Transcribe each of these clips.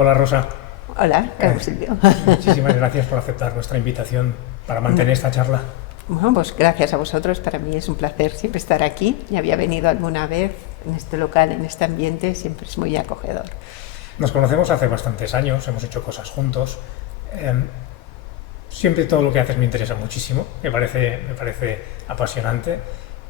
Hola Rosa. Hola, Carlos Silvio. Muchísimas gracias por aceptar nuestra invitación para mantener esta charla. Bueno, pues gracias a vosotros. Para mí es un placer siempre estar aquí. Ya había venido alguna vez en este local, en este ambiente, siempre es muy acogedor. Nos conocemos hace bastantes años, hemos hecho cosas juntos. Siempre todo lo que haces me interesa muchísimo, me parece apasionante.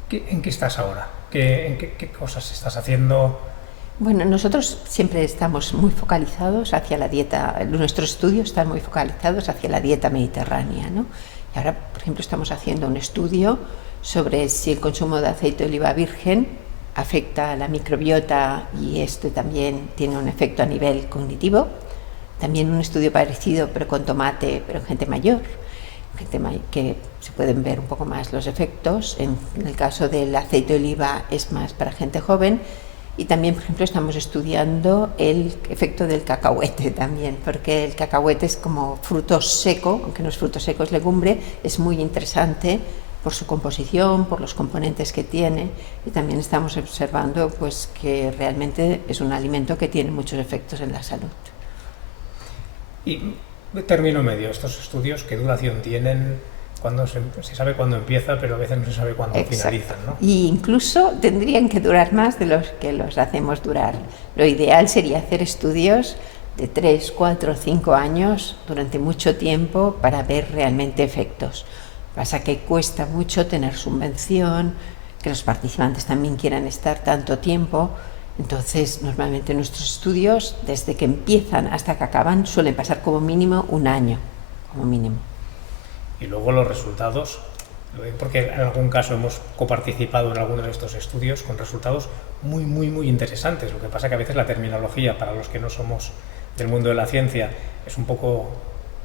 ¿En qué estás ahora? ¿En qué cosas estás haciendo? Bueno, nosotros siempre estamos muy focalizados hacia la dieta, nuestros estudios están muy focalizados hacia la dieta mediterránea, ¿no? Y ahora, por ejemplo, estamos haciendo un estudio sobre si el consumo de aceite de oliva virgen afecta a la microbiota y esto también tiene un efecto a nivel cognitivo. También un estudio parecido, pero con tomate, pero en gente mayor, que se pueden ver un poco más los efectos. En el caso del aceite de oliva es más para gente joven. Y también, por ejemplo, estamos estudiando el efecto del cacahuete también, porque el cacahuete es como fruto seco, aunque no es fruto seco, es legumbre, es muy interesante por su composición, por los componentes que tiene, y también estamos observando pues, que realmente es un alimento que tiene muchos efectos en la salud. Y término medio, estos estudios, ¿qué duración tienen? Se sabe cuándo empieza, pero a veces no se sabe cuándo finalizan, ¿no? Y incluso tendrían que durar más de los que los hacemos durar. Lo ideal sería hacer estudios de 3, 4, 5 años durante mucho tiempo para ver realmente efectos. Pasa que cuesta mucho tener subvención, que los participantes también quieran estar tanto tiempo. Entonces, normalmente nuestros estudios, desde que empiezan hasta que acaban, suelen pasar como mínimo un año, como mínimo. Y luego los resultados, porque en algún caso hemos coparticipado en alguno de estos estudios con resultados muy interesantes. Lo que pasa que a veces la terminología para los que no somos del mundo de la ciencia es un poco,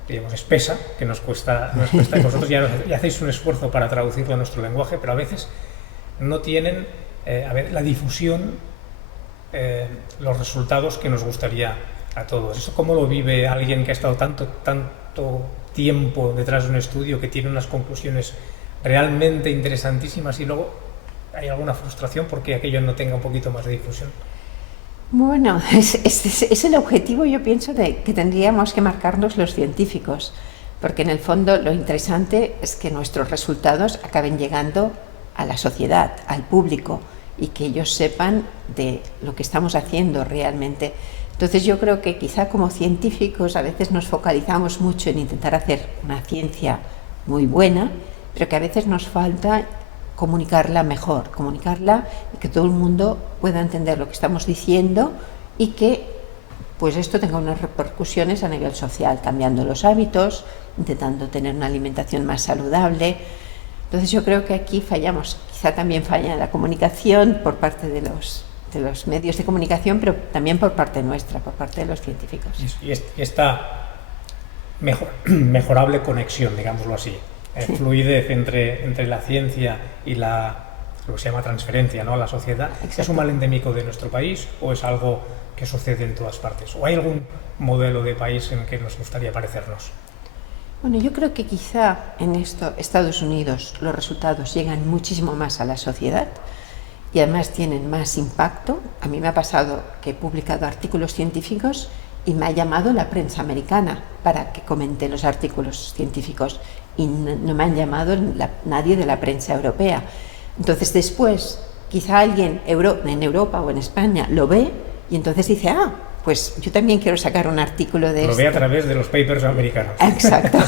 digamos, espesa, que nos cuesta y vosotros ya hacéis un esfuerzo para traducirlo a nuestro lenguaje, pero a veces no tienen la difusión, los resultados que nos gustaría a todos. ¿Eso cómo lo vive alguien que ha estado tanto tiempo detrás de un estudio, que tiene unas conclusiones realmente interesantísimas y luego hay alguna frustración porque aquello no tenga un poquito más de difusión? Bueno, es el objetivo, yo pienso, que tendríamos que marcarnos los científicos, porque en el fondo lo interesante es que nuestros resultados acaben llegando a la sociedad, al público, y que ellos sepan de lo que estamos haciendo realmente. Entonces yo creo que quizá como científicos a veces nos focalizamos mucho en intentar hacer una ciencia muy buena, pero que a veces nos falta comunicarla mejor, comunicarla y que todo el mundo pueda entender lo que estamos diciendo y que pues esto tenga unas repercusiones a nivel social, cambiando los hábitos, intentando tener una alimentación más saludable. Entonces yo creo que aquí fallamos, quizá también falla la comunicación por parte de los medios de comunicación, pero también por parte nuestra, por parte de los científicos. Y esta mejorable conexión, digámoslo así, Sí. Fluidez entre la ciencia y lo que se llama transferencia, ¿no?, a la sociedad. Exacto. ¿Es un mal endémico de nuestro país o es algo que sucede en todas partes? ¿O hay algún modelo de país en que nos gustaría parecernos? Bueno, yo creo que quizá en esto, Estados Unidos, los resultados llegan muchísimo más a la sociedad y además tienen más impacto. A mí me ha pasado que he publicado artículos científicos y me ha llamado la prensa americana para que comente los artículos científicos y no me han llamado nadie de la prensa europea. Entonces después quizá alguien en Europa o en España lo ve y entonces dice, pues yo también quiero sacar un artículo de esto. Lo ve a través de los papers americanos. Exacto.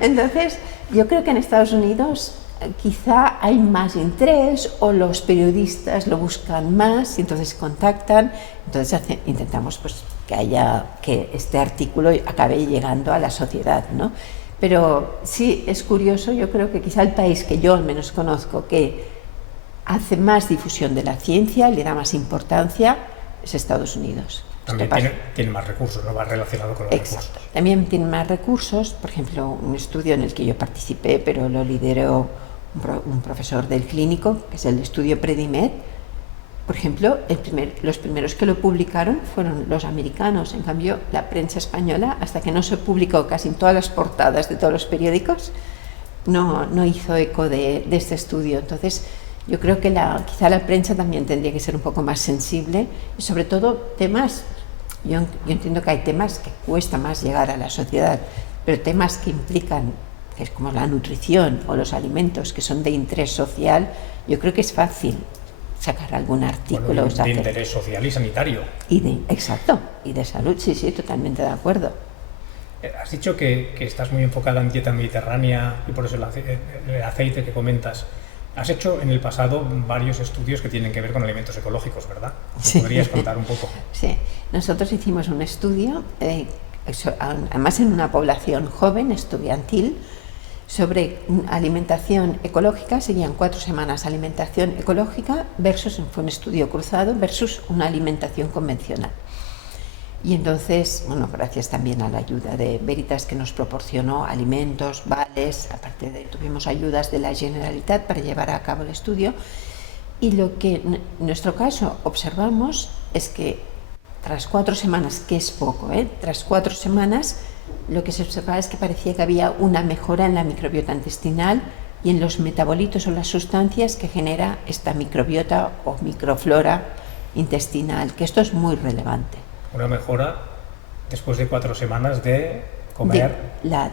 Entonces yo creo que en Estados Unidos quizá hay más interés o los periodistas lo buscan más y entonces contactan, entonces intentamos pues que este artículo acabe llegando a la sociedad, ¿no? Pero sí es curioso, yo creo que quizá el país que yo al menos conozco que hace más difusión de la ciencia, le da más importancia, es Estados Unidos. También tiene más recursos, ¿no? Va relacionado con los recursos. También tiene más recursos, por ejemplo, un estudio en el que yo participé, pero lo lideró un profesor del clínico, que es el estudio Predimed. Por ejemplo, los primeros que lo publicaron fueron los americanos. En cambio, la prensa española, hasta que no se publicó casi en todas las portadas de todos los periódicos, no hizo eco de este estudio. Entonces, yo creo que quizá la prensa también tendría que ser un poco más sensible y sobre todo temas Yo entiendo que hay temas que cuesta más llegar a la sociedad, pero temas que implican, que es como la nutrición o los alimentos que son de interés social, yo creo que es fácil sacar algún artículo. Bueno, de interés social y sanitario. Exacto, y de salud, sí, totalmente de acuerdo. Has dicho que estás muy enfocada en dieta mediterránea y por eso el aceite que comentas. Has hecho en el pasado varios estudios que tienen que ver con alimentos ecológicos, ¿verdad? Sí. ¿Podrías contar un poco? Sí, nosotros hicimos un estudio, además en una población joven, estudiantil, sobre alimentación ecológica. Seguían 4 semanas alimentación ecológica versus, fue un estudio cruzado, versus una alimentación convencional. Y entonces, bueno, gracias también a la ayuda de Veritas, que nos proporcionó alimentos, vales, aparte tuvimos ayudas de la Generalitat para llevar a cabo el estudio, y lo que en nuestro caso observamos es que tras 4 semanas, que es poco, tras 4 semanas, lo que se observaba es que parecía que había una mejora en la microbiota intestinal y en los metabolitos o las sustancias que genera esta microbiota o microflora intestinal, que esto es muy relevante. Una mejora después de 4 semanas de comer.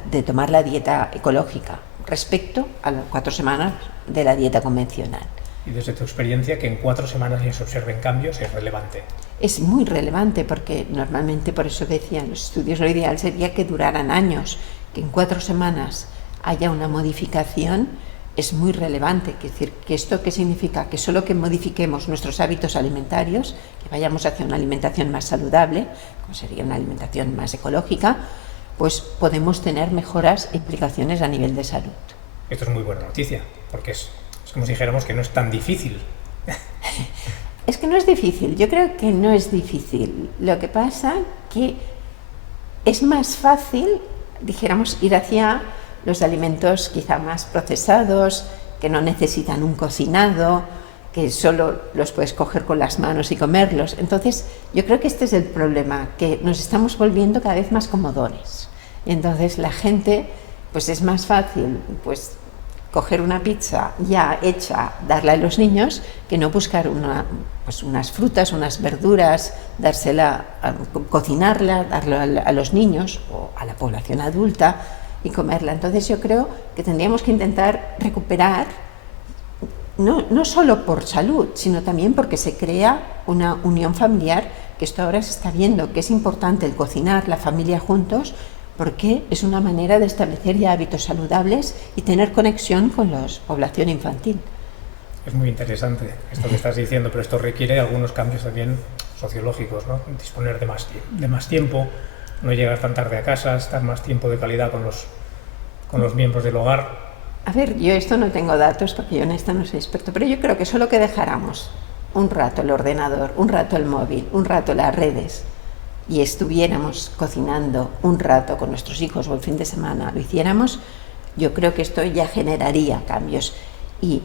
De tomar la dieta ecológica respecto a las 4 semanas de la dieta convencional. Y desde tu experiencia, que en 4 semanas ya se observen cambios, es relevante. Es muy relevante porque normalmente, por eso decían los estudios, lo ideal sería que duraran años, que en 4 semanas haya una modificación. Es muy relevante. Es decir, que ¿esto qué significa? Que solo que modifiquemos nuestros hábitos alimentarios, que vayamos hacia una alimentación más saludable, como sería una alimentación más ecológica, pues podemos tener mejoras e implicaciones a nivel de salud. Esto es muy buena noticia, porque es como si dijéramos que no es tan difícil. Es que no es difícil, yo creo que no es difícil. Lo que pasa que es más fácil, dijéramos, ir hacia los alimentos quizá más procesados, que no necesitan un cocinado, que solo los puedes coger con las manos y comerlos. Entonces, yo creo que este es el problema, que nos estamos volviendo cada vez más comodones. Y entonces la gente, pues es más fácil, pues coger una pizza ya hecha, darla a los niños, que no buscar unas frutas, unas verduras, cocinarla, darlo a los niños o a la población adulta y comerla. Entonces yo creo que tendríamos que intentar recuperar, no solo por salud, sino también porque se crea una unión familiar, que esto ahora se está viendo, que es importante el cocinar, la familia juntos, porque es una manera de establecer ya hábitos saludables y tener conexión con la población infantil. Es muy interesante esto que estás diciendo, pero esto requiere algunos cambios también sociológicos, ¿no? Disponer de más tiempo, no llegar tan tarde a casa, estar más tiempo de calidad con los miembros del hogar. A ver, yo esto no tengo datos porque yo en esto no soy experto, pero yo creo que solo que dejáramos un rato el ordenador, un rato el móvil, un rato las redes y estuviéramos cocinando un rato con nuestros hijos o el fin de semana, lo hiciéramos, yo creo que esto ya generaría cambios. Y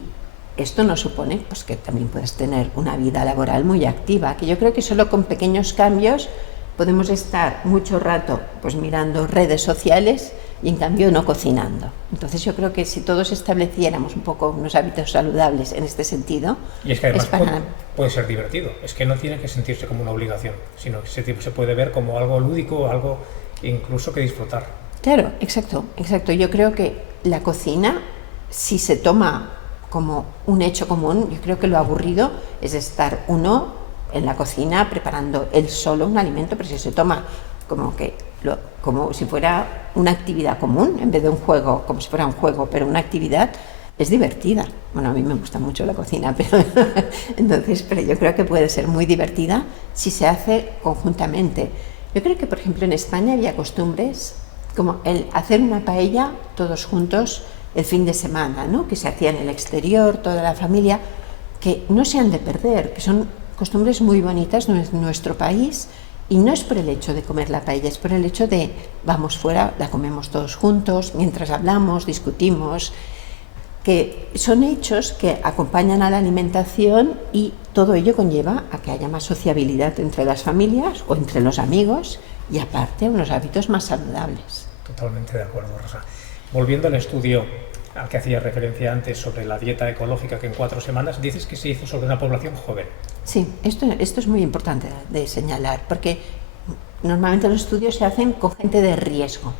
esto no supone pues, que también puedas tener una vida laboral muy activa, que yo creo que solo con pequeños cambios podemos estar mucho rato pues, mirando redes sociales y en cambio no cocinando. Entonces yo creo que si todos estableciéramos un poco unos hábitos saludables en este sentido... Y es que además puede ser divertido, es que no tiene que sentirse como una obligación, sino que se puede ver como algo lúdico, algo incluso que disfrutar. Claro, exacto. Yo creo que la cocina, si se toma como un hecho común, yo creo que lo aburrido es estar uno en la cocina preparando él solo un alimento, pero si se toma como si fuera una actividad común, en vez de un juego, como si fuera un juego, pero una actividad, es divertida. Bueno, a mí me gusta mucho la cocina, pero yo creo que puede ser muy divertida si se hace conjuntamente. Yo creo que, por ejemplo, en España había costumbres como el hacer una paella todos juntos el fin de semana, ¿no? Que se hacía en el exterior, toda la familia, que no se han de perder, que son costumbres muy bonitas de nuestro país. Y no es por el hecho de comer la paella, es por el hecho de vamos fuera, la comemos todos juntos, mientras hablamos, discutimos, que son hechos que acompañan a la alimentación y todo ello conlleva a que haya más sociabilidad entre las familias o entre los amigos y aparte unos hábitos más saludables. Totalmente de acuerdo, Rosa. Volviendo al estudio al que hacía referencia antes sobre la dieta ecológica, que en 4 semanas dices que se hizo sobre una población joven. Sí, esto es muy importante de señalar, porque normalmente los estudios se hacen con gente de riesgo,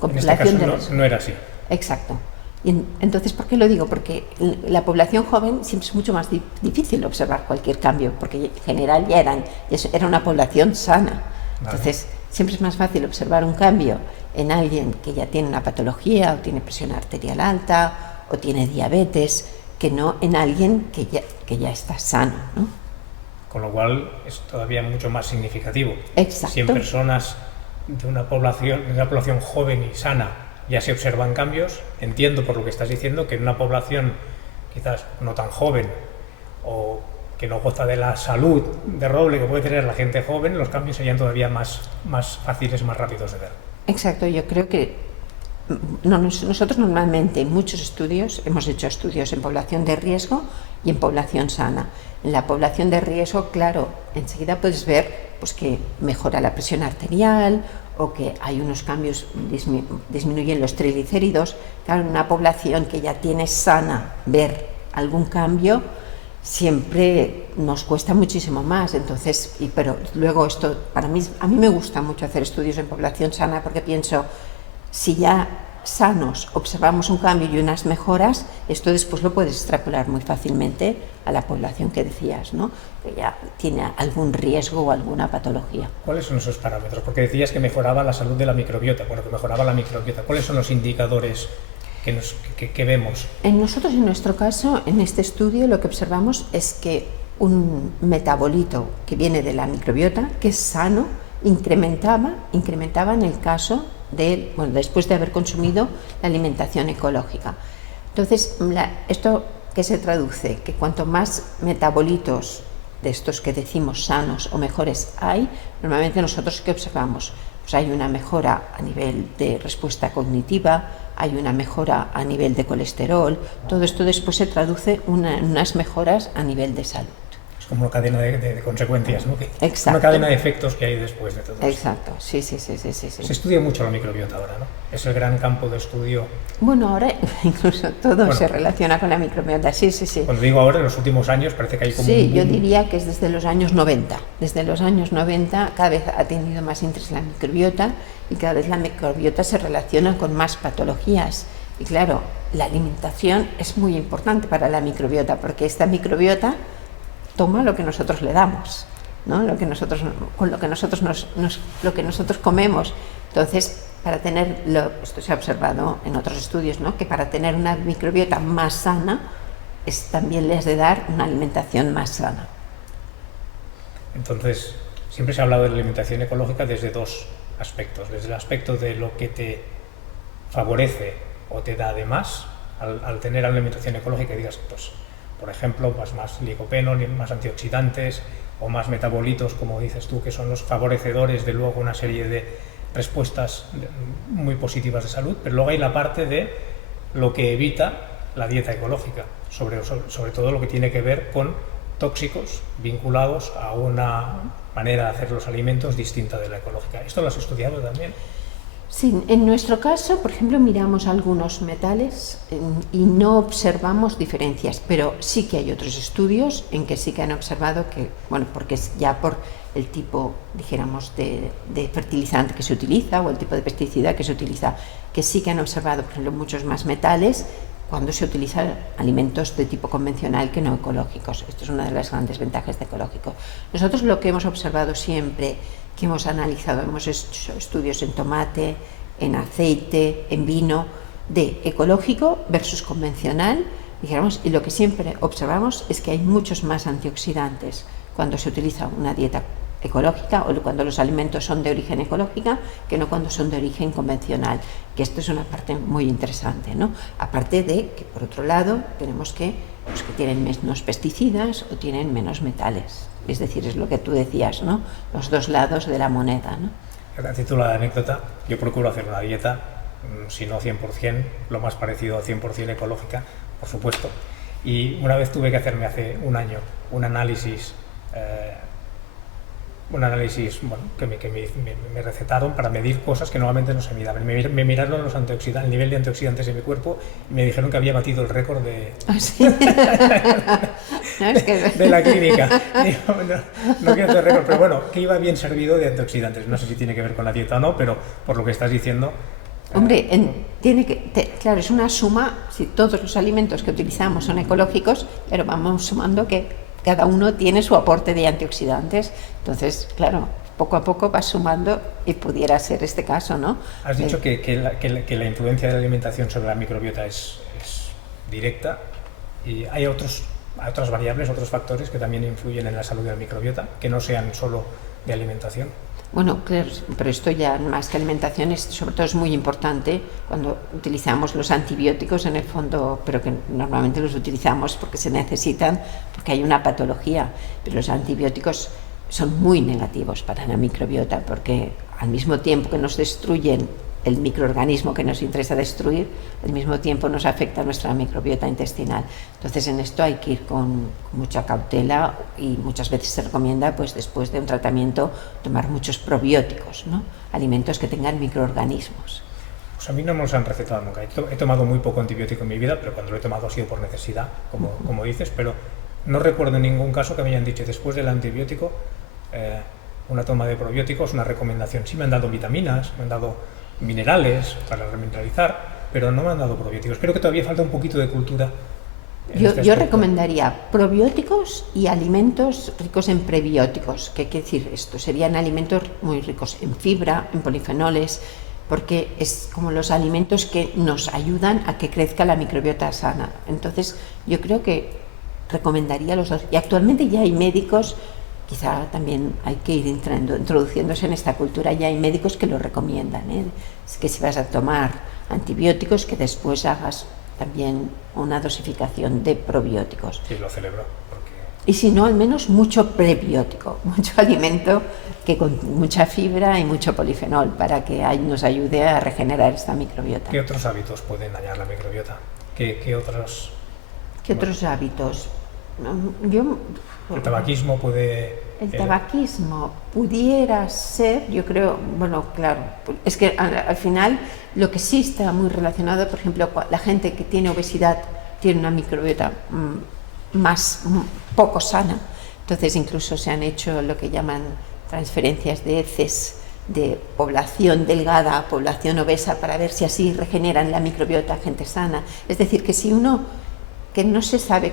con En este población caso de no, riesgo. no era así. Exacto. Y entonces, ¿por qué lo digo? Porque la población joven siempre es mucho más difícil observar cualquier cambio, porque en general era una población sana. Entonces, siempre es más fácil observar un cambio en alguien que ya tiene una patología, o tiene presión arterial alta, o tiene diabetes, que no en alguien que ya está sano, ¿no? Con lo cual es todavía mucho más significativo. Exacto. Si en personas de una población joven y sana ya se observan cambios, entiendo por lo que estás diciendo que en una población quizás no tan joven o que no goza de la salud de roble que puede tener la gente joven, los cambios serían todavía más fáciles, más rápidos de ver. Exacto, yo creo que nosotros normalmente en muchos estudios hemos hecho estudios en población de riesgo y en población sana. En la población de riesgo, claro, enseguida puedes ver pues, que mejora la presión arterial o que hay unos cambios, disminuyen los triglicéridos. Claro, en una población que ya tiene sana ver algún cambio, siempre nos cuesta muchísimo más. Entonces, pero luego esto, a mí me gusta mucho hacer estudios en población sana porque pienso, si ya sanos observamos un cambio y unas mejoras, esto después lo puedes extrapolar muy fácilmente a la población que decías, ¿no? Que ya tiene algún riesgo o alguna patología. ¿Cuáles son esos parámetros? Porque decías que mejoraba la salud de la microbiota. Bueno, que mejoraba la microbiota. ¿Cuáles son los indicadores que vemos? En nuestro caso, en este estudio, lo que observamos es que un metabolito que viene de la microbiota, que es sano, incrementaba en el caso después de haber consumido la alimentación ecológica. Entonces, ¿esto qué se traduce? Que cuanto más metabolitos de estos que decimos sanos o mejores hay, normalmente nosotros ¿qué observamos? Pues hay una mejora a nivel de respuesta cognitiva, hay una mejora a nivel de colesterol, todo esto después se traduce en unas mejoras a nivel de salud. Es como una cadena de consecuencias, ¿no? Exacto. Una cadena de efectos que hay después de todo esto. Exacto, sí. Se estudia mucho la microbiota ahora, ¿no? Es el gran campo de estudio. Bueno, ahora incluso todo se relaciona con la microbiota, sí. Cuando digo ahora, en los últimos años parece que hay como Sí, yo diría que es desde los años 90. Desde los años 90 cada vez ha tenido más interés la microbiota y cada vez la microbiota se relaciona con más patologías. Y claro, la alimentación es muy importante para la microbiota porque esta microbiota toma lo que nosotros le damos, ¿no? Lo que nosotros comemos. Entonces, esto se ha observado en otros estudios, ¿no? Que para tener una microbiota más sana, también le has de dar una alimentación más sana. Entonces, siempre se ha hablado de la alimentación ecológica desde dos aspectos. Desde el aspecto de lo que te favorece o te da de más al tener alimentación ecológica, digas, pues, por ejemplo, pues más licopeno, más antioxidantes o más metabolitos, como dices tú, que son los favorecedores de luego una serie de respuestas muy positivas de salud, pero luego hay la parte de lo que evita la dieta ecológica, sobre todo lo que tiene que ver con tóxicos vinculados a una manera de hacer los alimentos distinta de la ecológica. ¿Esto lo has estudiado también? Sí, en nuestro caso, por ejemplo, miramos algunos metales y no observamos diferencias, pero sí que hay otros estudios en que sí que han observado que, bueno, porque es ya por el tipo, dijéramos, de fertilizante que se utiliza o el tipo de pesticida que se utiliza, que sí que han observado, por ejemplo, muchos más metales cuando se utilizan alimentos de tipo convencional que no ecológicos. Esto es una de las grandes ventajas de ecológico. Nosotros lo que hemos observado siempre, que hemos analizado, hemos hecho estudios en tomate, en aceite, en vino, de ecológico versus convencional, dijéramos, y lo que siempre observamos es que hay muchos más antioxidantes cuando se utiliza una dieta ecológica o cuando los alimentos son de origen ecológica que no cuando son de origen convencional, que esto es una parte muy interesante, ¿no? Aparte de que, por otro lado, tenemos que tienen menos pesticidas o tienen menos metales. Es decir, es lo que tú decías, ¿no? Los dos lados de la moneda, ¿no? A título de anécdota, yo procuro hacer una dieta, si no 100%, lo más parecido a 100% ecológica, por supuesto. Y una vez tuve que hacerme hace un año un análisis bueno, que me recetaron para medir cosas que normalmente no se miraban. Me miraron los antioxidantes, el nivel de antioxidantes en mi cuerpo y me dijeron que había batido el récord de... ¿Ah, sí? No, es que... de la clínica. Digo, no quiero hacer récord, pero bueno, que iba bien servido de antioxidantes. No sé si tiene que ver con la dieta o no, pero por lo que estás diciendo... Hombre, claro, es una suma, si todos los alimentos que utilizamos son ecológicos, pero vamos sumando que cada uno tiene su aporte de antioxidantes, entonces, claro, poco a poco vas sumando y pudiera ser este caso, ¿no? Has dicho que la influencia de la alimentación sobre la microbiota es directa, y hay otras variables, otros factores que también influyen en la salud de la microbiota, que no sean solo de alimentación. Bueno, claro, pero esto ya más que alimentación, sobre todo es muy importante cuando utilizamos los antibióticos en el fondo, pero que normalmente los utilizamos porque se necesitan, porque hay una patología, pero los antibióticos son muy negativos para la microbiota porque al mismo tiempo que nos destruyen el microorganismo que nos interesa destruir, al mismo tiempo nos afecta nuestra microbiota intestinal. Entonces en esto hay que ir con mucha cautela y muchas veces se recomienda, pues después de un tratamiento, tomar muchos probióticos, ¿no? Alimentos que tengan microorganismos. Pues a mí no me los han recetado nunca. He tomado muy poco antibiótico en mi vida, pero cuando lo he tomado ha sido por necesidad, como dices, pero no recuerdo en ningún caso que me hayan dicho después del antibiótico una toma de probióticos, una recomendación. Sí me han dado vitaminas, me han dado minerales para remineralizar, pero no me han dado probióticos. Creo que todavía falta un poquito de cultura. Yo recomendaría probióticos y alimentos ricos en prebióticos. ¿Qué quiere decir esto? Serían alimentos muy ricos en fibra, en polifenoles, porque es como los alimentos que nos ayudan a que crezca la microbiota sana. Entonces, yo creo que recomendaría los dos. Y actualmente ya hay médicos, quizá también hay que ir introduciéndose en esta cultura, ya hay médicos que lo recomiendan, ¿eh? Es que si vas a tomar antibióticos, que después hagas también una dosificación de probióticos. Sí, lo celebro. Y si no, al menos mucho prebiótico, mucho alimento que con mucha fibra y mucho polifenol para que nos ayude a regenerar esta microbiota. ¿Qué otros hábitos pueden dañar la microbiota? ¿Qué otros hábitos? El tabaquismo puede... El tabaquismo pudiera ser, yo creo, bueno, claro, es que al final lo que sí está muy relacionado, por ejemplo, la gente que tiene obesidad tiene una microbiota poco sana, entonces incluso se han hecho lo que llaman transferencias de heces de población delgada a población obesa para ver si así regeneran la microbiota gente sana. Es decir, que si uno, que no se sabe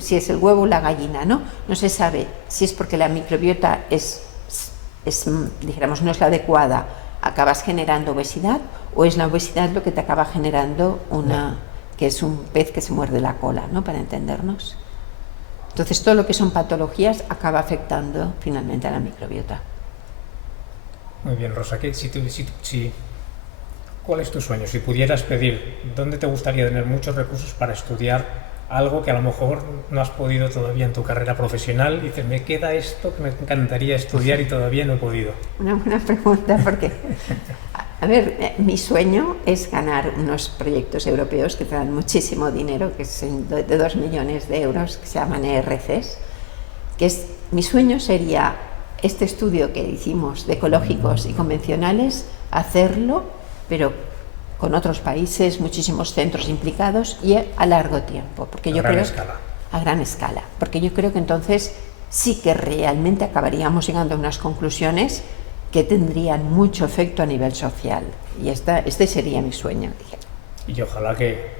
si es el huevo o la gallina, ¿no? No se sabe si es porque la microbiota dijéramos, no es la adecuada, acabas generando obesidad, o es la obesidad lo que te acaba generando que es un pez que se muerde la cola, ¿no? Para entendernos. Entonces todo lo que son patologías acaba afectando finalmente a la microbiota. Muy bien, Rosa, ¿cuál es tu sueño? Si pudieras pedir, ¿dónde te gustaría tener muchos recursos para estudiar algo que a lo mejor no has podido todavía en tu carrera profesional? Y dices, me queda esto que me encantaría estudiar y todavía no he podido. Una buena pregunta, porque, a ver, mi sueño es ganar unos proyectos europeos que te dan muchísimo dinero, que es de 2 millones de euros, que se llaman ERCs, mi sueño sería este estudio que hicimos de ecológicos y convencionales, hacerlo, pero con otros países, muchísimos centros implicados y a largo tiempo, porque yo creo a gran escala, porque yo creo que entonces sí que realmente acabaríamos llegando a unas conclusiones que tendrían mucho efecto a nivel social, y este sería mi sueño. Y ojalá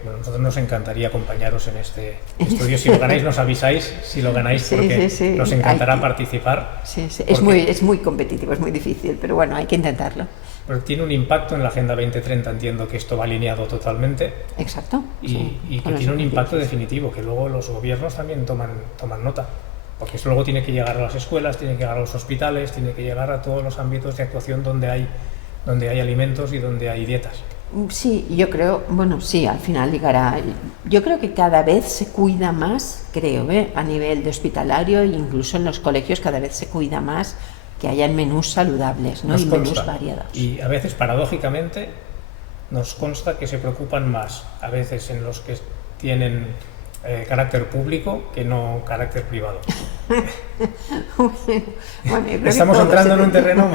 nosotros nos encantaría acompañaros en este estudio. Si lo ganáis, nos avisáis si lo ganáis, porque sí. Nos encantará participar. Sí. Es muy competitivo, es muy difícil, pero bueno, hay que intentarlo. Pero tiene un impacto en la Agenda 2030, entiendo que esto va alineado totalmente. Exacto. Y que tiene un impacto definitivo, que luego los gobiernos también toman nota. Porque eso luego tiene que llegar a las escuelas, tiene que llegar a los hospitales, tiene que llegar a todos los ámbitos de actuación donde hay alimentos y donde hay dietas. Sí, yo creo, al final llegará. Yo creo que cada vez se cuida más, a nivel de hospitalario e incluso en los colegios cada vez se cuida más que hayan menús saludables, ¿no? Y menús variados. Y a veces, paradójicamente, nos consta que se preocupan más a veces en los que tienen carácter público que no carácter privado. Estamos entrando en un terreno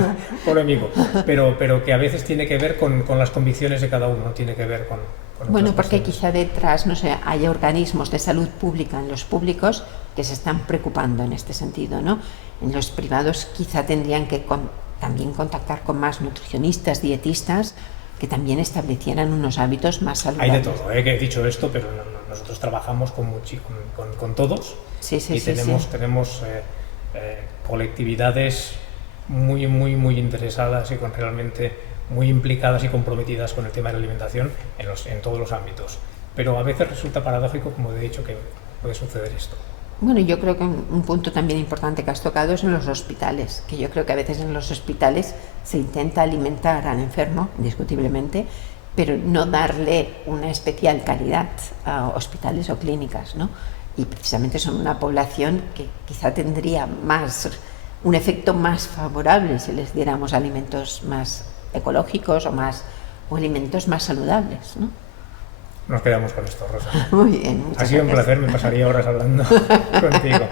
polémico, pero que a veces tiene que ver con las convicciones de cada uno, no tiene que ver con Bueno, porque cuestiones. quizá detrás, no sé, hay organismos de salud pública en los públicos que se están preocupando en este sentido, ¿no? En los privados quizá tendrían que también contactar con más nutricionistas, dietistas, que también establecieran unos hábitos más Hay de saludables. todo, que he dicho esto, pero nosotros trabajamos con todos Sí, sí, y sí, tenemos colectividades muy, muy, muy interesadas y realmente muy implicadas y comprometidas con el tema de la alimentación en todos los ámbitos. Pero a veces resulta paradójico, como he dicho, que puede suceder esto. Bueno, yo creo que un punto también importante que has tocado es en los hospitales, que yo creo que a veces en los hospitales se intenta alimentar al enfermo, indiscutiblemente, pero no darle una especial calidad a hospitales o clínicas, ¿no? Y precisamente son una población que quizá tendría un efecto más favorable si les diéramos alimentos más ecológicos o alimentos más saludables, ¿no? Nos quedamos con esto, Rosa. Muy bien, Ha muchas sido un gracias. placer, me pasaría horas hablando contigo.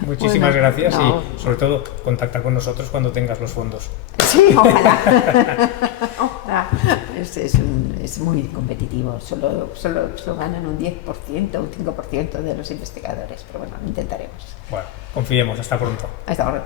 Muchísimas Bueno, gracias no. y sobre todo contacta con nosotros cuando tengas los fondos. Sí, ojalá. Ojalá. Es muy competitivo, solo ganan un 10% o un 5% de los investigadores, pero bueno, lo intentaremos. Bueno, confiemos, hasta pronto. Hasta ahora.